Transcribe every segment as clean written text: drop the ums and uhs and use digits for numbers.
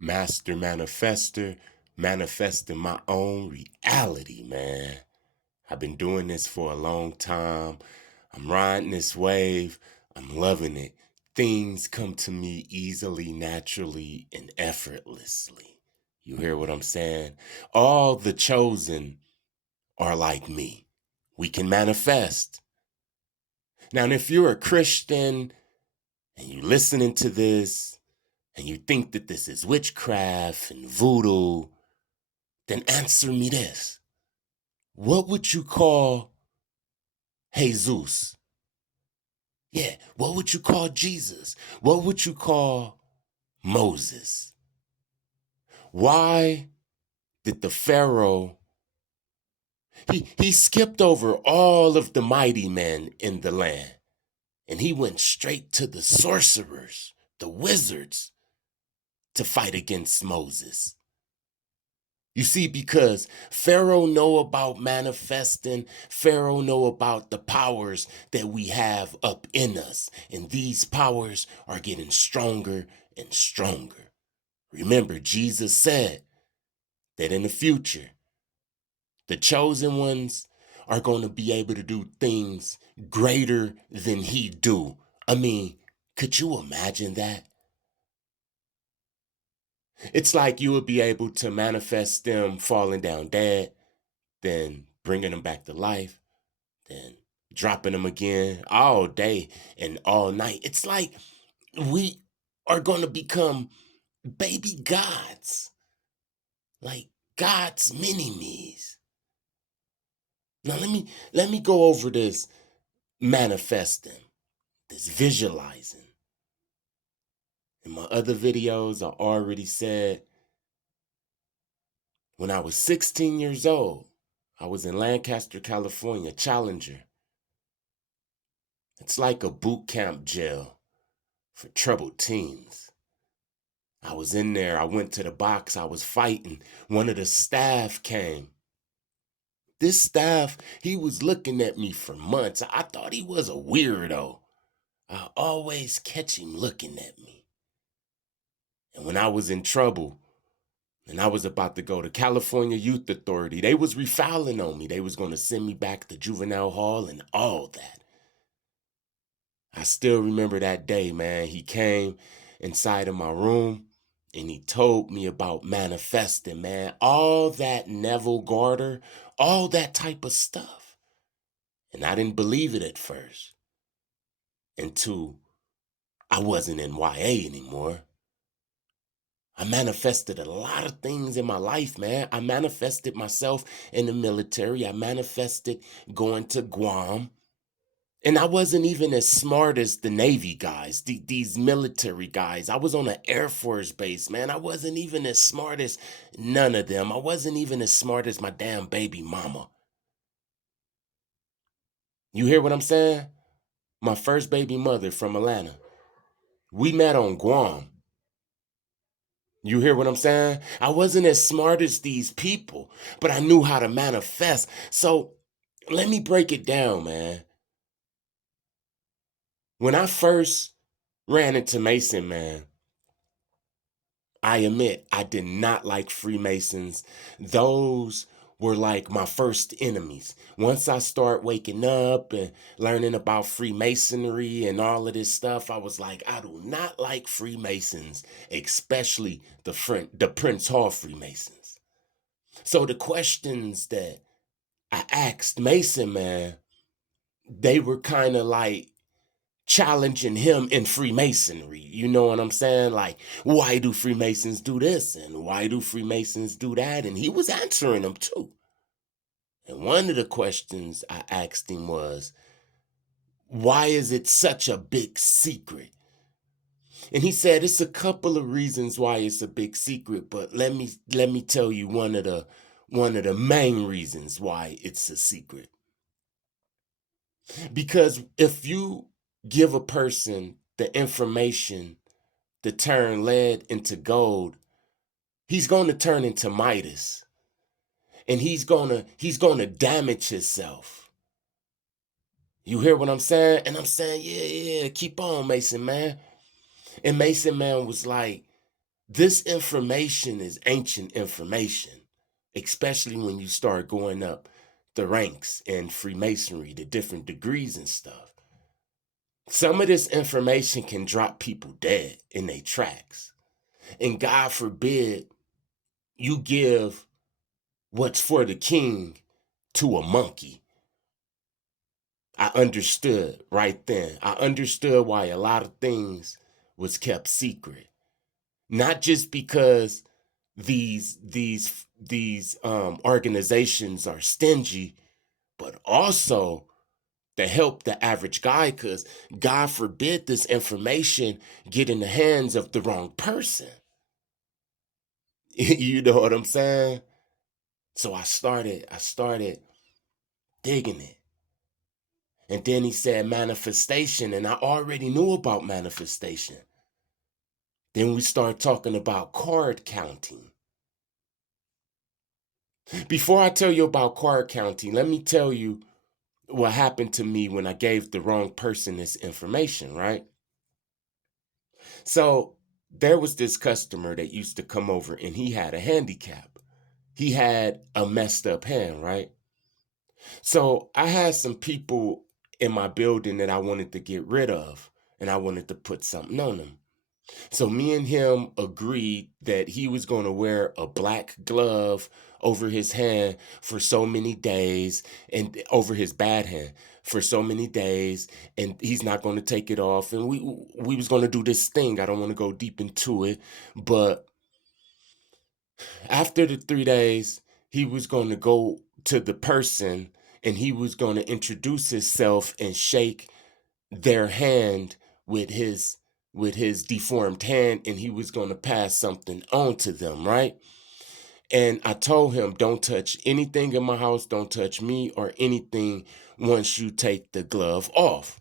Master manifester, manifesting my own reality, man. I've been doing this for a long time. I'm riding this wave. I'm loving it. Things come to me easily, naturally, and effortlessly. You hear what I'm saying? All the chosen are like me. We can manifest. Now, if you're a Christian and you're listening to this and you think that this is witchcraft and voodoo, then answer me this. What would you call Jesus? Yeah, what would you call Jesus? What would you call Moses? Why did the Pharaoh, he skipped over all of the mighty men in the land and he went straight to the sorcerers, the wizards, to fight against Moses? You see, because Pharaoh know about manifesting, Pharaoh know about the powers that we have up in us, and these powers are getting stronger and stronger. Remember, Jesus said that in the future, the chosen ones are going to be able to do things greater than he do. I mean, could you imagine that? It's like you would be able to manifest them falling down dead, then bringing them back to life, then dropping them again all day and all night. It's like we are going to become baby gods, like God's mini me's. Now let me go over this manifesting, this visualizing. In my other videos, I already said when I was 16 years old, I was in Lancaster, California, Challenger. It's like a boot camp jail for troubled teens. I was in there. I went to the box. I was fighting. One of the staff came. This staff, he was looking at me for months. I thought he was a weirdo. I always catch him looking at me. And when I was in trouble and I was about to go to California Youth Authority, they was refouling on me. They was going to send me back to juvenile hall and all that. I still remember that day, man. He came inside of my room and he told me about manifesting, man. All that Neville Garter, all that type of stuff. And I didn't believe it at first until I wasn't in YA anymore. I manifested a lot of things in my life, man. I manifested myself in the military. I manifested going to Guam. And I wasn't even as smart as the Navy guys, these military guys. I was on an Air Force base, man. I wasn't even as smart as none of them. I wasn't even as smart as my damn baby mama. You hear what I'm saying? My first baby mother from Atlanta. We met on Guam. You hear what I'm saying? I wasn't as smart as these people, but I knew how to manifest. So let me break it down, man. When I first ran into Mason, man, I admit I did not like Freemasons. Those were like my first enemies. Once I start waking up and learning about Freemasonry and all of this stuff, I was like, I do not like Freemasons, especially the Prince Hall Freemasons. So the questions that I asked Mason, man, they were kind of like challenging him in Freemasonry. You know what I'm saying? Like, why do Freemasons do this? And why do Freemasons do that? And he was answering them too. And one of the questions I asked him was, why is it such a big secret? And he said it's a couple of reasons why it's a big secret, but let me tell you one of the main reasons why it's a secret. Because if you give a person the information to turn lead into gold, he's going to turn into Midas. And he's going to damage himself. You hear what I'm saying? And I'm saying, yeah, keep on, Mason, man. And Mason, man, was like, This information is ancient information, especially when you start going up the ranks in Freemasonry, the different degrees and stuff. Some of this information can drop people dead in their tracks. And God forbid you give what's for the king to a monkey. I understood right then. I understood why a lot of things was kept secret. Not just because these organizations are stingy, but also to help the average guy, because God forbid this information get in the hands of the wrong person. You know what I'm saying? So I started digging it. And then he said manifestation, and I already knew about manifestation. Then we start talking about card counting. Before I tell you about card counting, let me tell you what happened to me when I gave the wrong person this information, right? So there was this customer that used to come over and he had a handicap. He had a messed up hand, right? So I had some people in my building that I wanted to get rid of and I wanted to put something on them. So me and him agreed that he was going to wear a black glove over his hand for so many days and over his bad hand for so many days, and he's not going to take it off. And we was going to do this thing. I don't want to go deep into it, but after the 3 days, he was going to go to the person and he was going to introduce himself and shake their hand with his deformed hand, and he was going to pass something on to them, right? And I told him, don't touch anything in my house, don't touch me or anything once you take the glove off.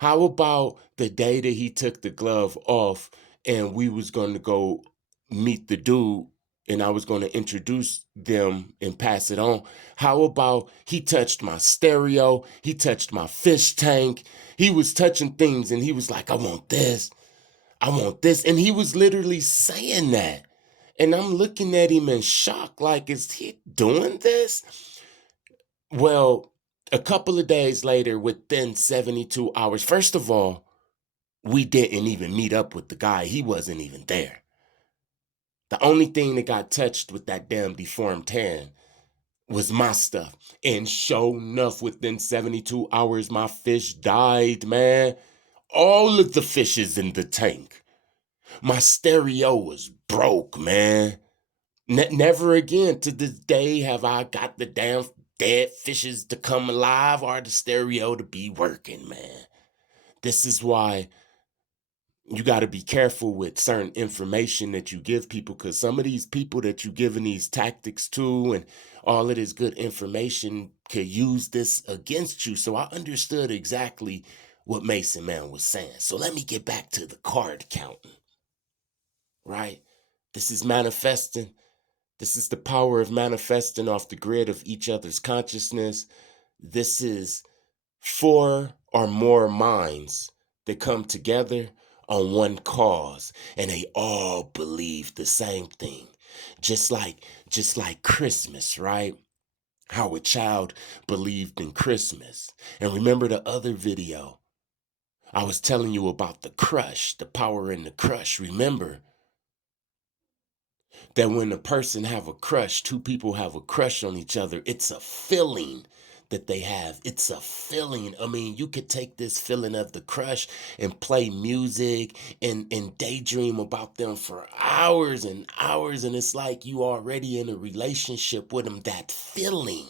How about the day that he took the glove off and we was going to go meet the dude and I was going to introduce them and pass it on? How about he touched my stereo, he touched my fish tank, he was touching things and he was like, I want this, I want this. And he was literally saying that. And I'm looking at him in shock, like, is he doing this? Well, a couple of days later, within 72 hours, first of all, we didn't even meet up with the guy. He wasn't even there. The only thing that got touched with that damn deformed hand was my stuff. And sure enough, within 72 hours, my fish died, man. All of the fishes in the tank. My stereo was broke, man. Never again to this day have I got the damn dead fishes to come alive or the stereo to be working, man. This is why you got to be careful with certain information that you give people, because some of these people that you giving these tactics to and all of this good information could use this against you. So I understood exactly what Mason Man was saying. So let me get back to the card counting, right? This is manifesting. This is the power of manifesting off the grid of each other's consciousness. This is four or more minds that come together on one cause and they all believe the same thing. Just like Christmas, right? How a child believed in Christmas. And remember the other video I was telling you about the crush, the power in the crush. Remember that when a person have a crush, two people have a crush on each other, it's a feeling that they have. It's a feeling. I mean, you could take this feeling of the crush and play music and daydream about them for hours and hours, and it's like you already in a relationship with them. That feeling,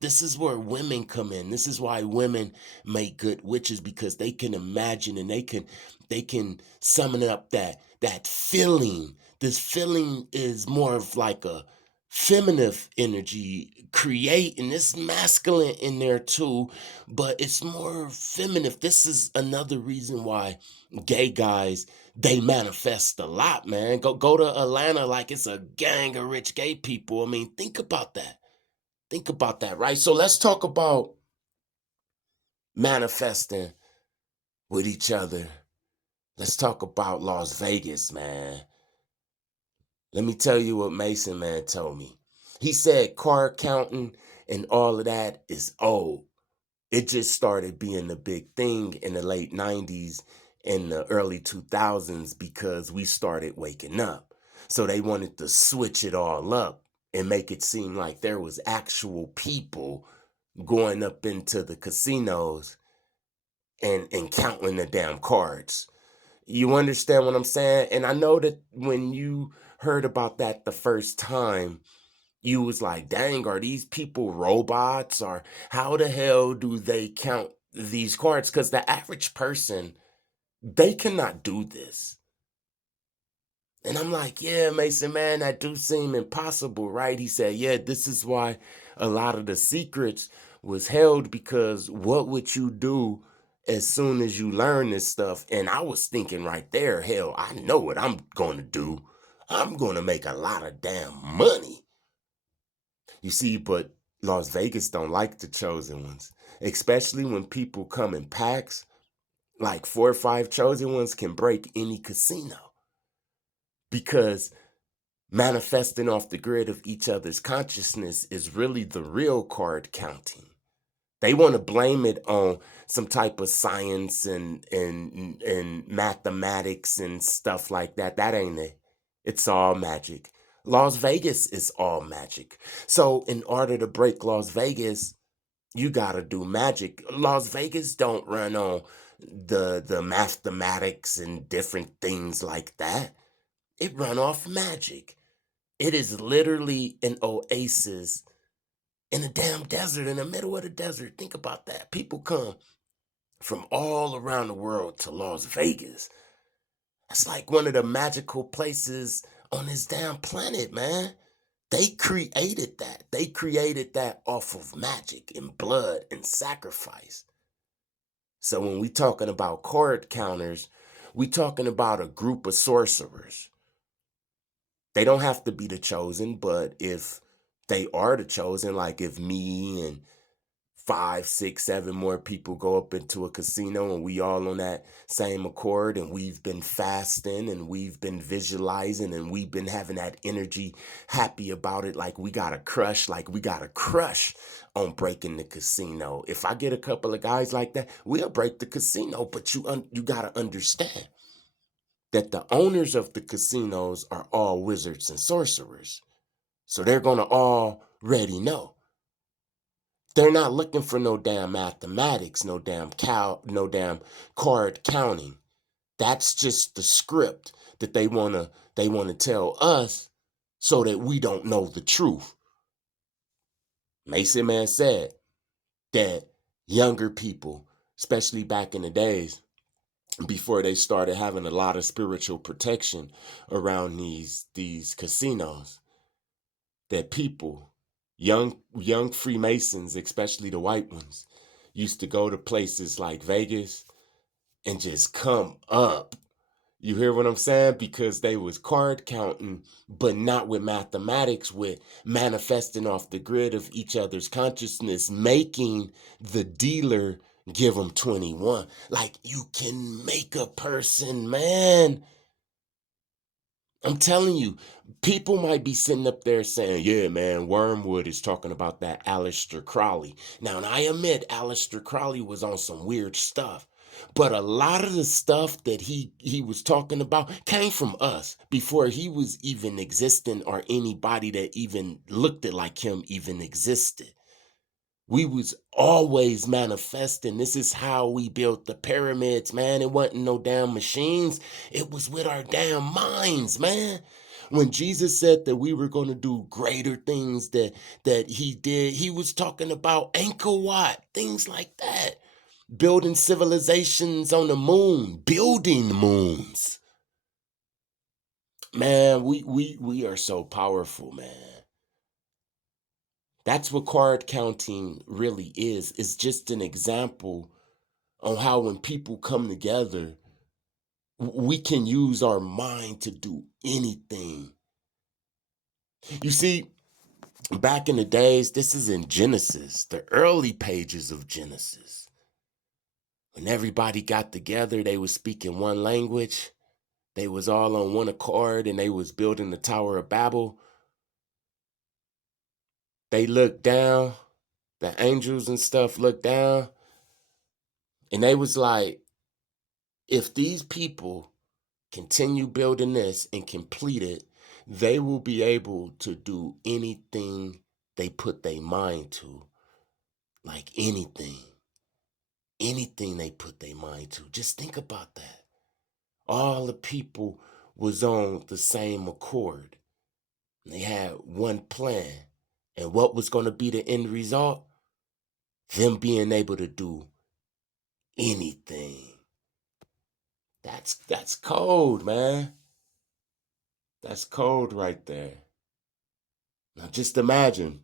this is where women come in. This is why women make good witches, because they can imagine and they can summon up that feeling. This feeling is more of like a feminine energy creating. It's masculine in there too, but it's more feminine. This is another reason why gay guys, they manifest a lot, man. Go to Atlanta, like it's a gang of rich gay people. I mean, think about that. Think about that, right? So let's talk about manifesting with each other Let's talk about Las Vegas, man. Let me tell you what Mason Man told me. He said card counting and all of that is old. It just started being a big thing in the late 90s and the early 2000s because we started waking up. So they wanted to switch it all up and make it seem like there was actual people going up into the casinos and counting the damn cards. You understand what I'm saying? And I know that when you heard about that the first time, you was like, dang, are these people robots? Or how the hell do they count these cards? Because the average person, they cannot do this. And I'm like, yeah, Mason, man, that do seem impossible, right? He said, yeah, this is why a lot of the secrets was held, because what would you do as soon as you learn this stuff? And I was thinking right there, hell, I know what I'm going to do. I'm going to make a lot of damn money. You see, but Las Vegas don't like the chosen ones, especially when people come in packs. Like 4 or 5 chosen ones can break any casino because manifesting off the grid of each other's consciousness is really the real card counting. They want to blame it on some type of science and mathematics and stuff like that. That ain't it. It's all magic. Las Vegas is all magic. So in order to break Las Vegas, you gotta do magic. Las Vegas don't run on the mathematics and different things like that. It run off magic. It is literally an oasis in a damn desert, in the middle of the desert. Think about that. People come from all around the world to Las Vegas. It's like one of the magical places on this damn planet, man. They created that. They created that off of magic and blood and sacrifice. So when we talking about card counters, we talking about a group of sorcerers. They don't have to be the chosen, but if they are the chosen, like if me and 5, 6, 7 more people go up into a casino and we all on that same accord, and we've been fasting and we've been visualizing and we've been having that energy, happy about it, like we got a crush on breaking the casino. If I get a couple of guys like that, we'll break the casino. But you got to understand that the owners of the casinos are all wizards and sorcerers. So they're going to already know. They're not looking for no damn mathematics, no damn card counting. That's just the script that they wanna tell us so that we don't know the truth. Mason Man said that younger people, especially back in the days, before they started having a lot of spiritual protection around these casinos, that people, young Freemasons, especially the white ones, used to go to places like Vegas and just come up. You hear what I'm saying? Because they was card counting, but not with mathematics, with manifesting off the grid of each other's consciousness, making the dealer give them 21. Like, you can make a person, man. I'm telling you, people might be sitting up there saying, yeah, man, Wormwood is talking about that Aleister Crowley. Now, and I admit Aleister Crowley was on some weird stuff, but a lot of the stuff that he was talking about came from us before he was even existing, or anybody that even looked at like him even existed. We was always manifesting. This is how we built the pyramids, man. It wasn't no damn machines. It was with our damn minds, man. When Jesus said that we were going to do greater things that he did, he was talking about Angkor Wat, things like that. Building civilizations on the moon, building moons. Man, we are so powerful, man. That's what card counting really is. It's just an example on how when people come together, we can use our mind to do anything. You see, back in the days, this is in Genesis, the early pages of Genesis. When everybody got together, they was speaking one language. They was all on one accord and they was building the Tower of Babel. They looked down, the angels and stuff looked down, and they was like, if these people continue building this and complete it, they will be able to do anything they put their mind to. Like anything they put their mind to. Just think about that. All the people was on the same accord. They had one plan. And what was going to be the end result? Them being able to do anything. That's cold, man. That's cold right there. Now just imagine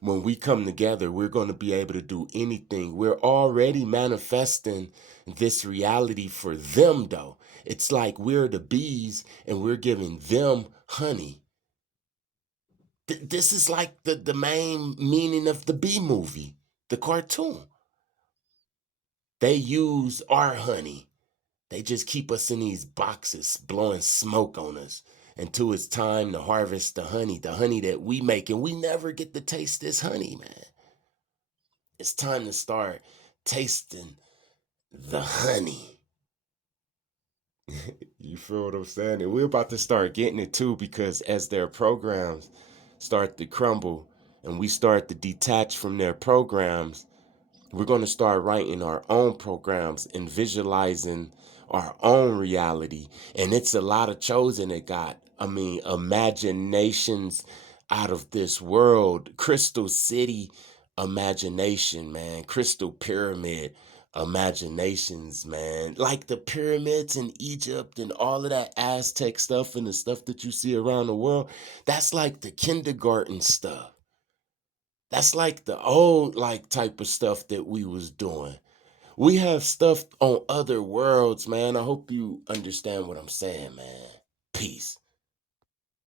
when we come together, we're going to be able to do anything. We're already manifesting this reality for them, though. It's like we're the bees and we're giving them honey. This is like the main meaning of the Bee Movie, the cartoon. They use our honey. They just keep us in these boxes, blowing smoke on us until it's time to harvest the honey that we make. And we never get to taste this honey, man. It's time to start tasting the honey. You feel what I'm saying? And we're about to start getting it too, because as their programs start to crumble and we start to detach from their programs, we're going to start writing our own programs and visualizing our own reality. And it's a lot of chosen that got, imaginations out of this world. Crystal City imagination, man. Crystal Pyramid imaginations, man. Like the pyramids in Egypt and all of that Aztec stuff and the stuff that you see around the world. That's like the kindergarten stuff. That's like the old like type of stuff that we was doing. We have stuff on other worlds, man. I hope you understand what I'm saying, man. Peace.